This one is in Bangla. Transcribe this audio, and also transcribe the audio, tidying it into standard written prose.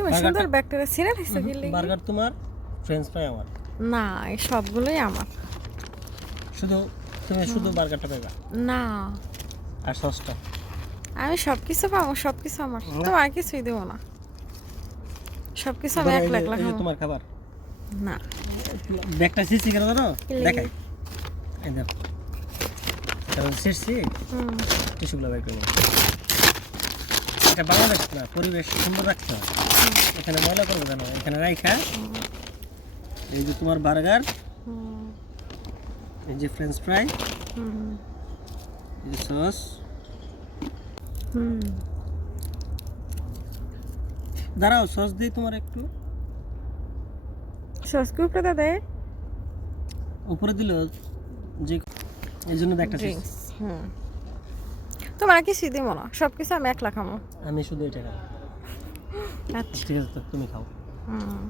তুমি সুন্দর ব্যাগটা ছিঁড়ে নিছো কি লাগি? বার্গার তোমার, ফ্রেঞ্চ ফ্রাই আমার। না, এই সবগুলোই আমার। শুধু তুমি শুধু বার্গারটা পাবা না, আর সসটা। আমি সবকিছু পাবো, সবকিছু আমার। তোমার কিছুই দেবো না, সবকিছু আমি একলা একলা এই যে খাবো। তোমার খাবার। না, ব্যাগটা ছিঁড়ছি কেন জানো? কি লাগি? দেখাই, এই দেখো, কারণ ছিঁড়ছি হুম, টিস্যুগুলো বের করে নিই। এটা বাংলাদেশ না, পরিবেশ সুন্দর রাখতে হবে। এখানে ময়লা করবো কেন? এখানে রাইখা এই যে তোমার বার্গার, হুম, এই যে ফ্রেঞ্চ ফ্রাই, হুম, এই যে সস, হুম। দাঁড়াও সস দিই তোমার একটু। সস কি উপরে দেয়? উপরে দিল যে, এই জন্য ব্যাগটা ছিঁড়ছি। ড্রিঙ্কস। হুম, তোমার কিছুই দেবো না, সবকিছু আমি একলা খাবো। আমি শুধু এটা খাবো। আচ্ছা। ঠিক আছে, তো তুমি খাও। হুম।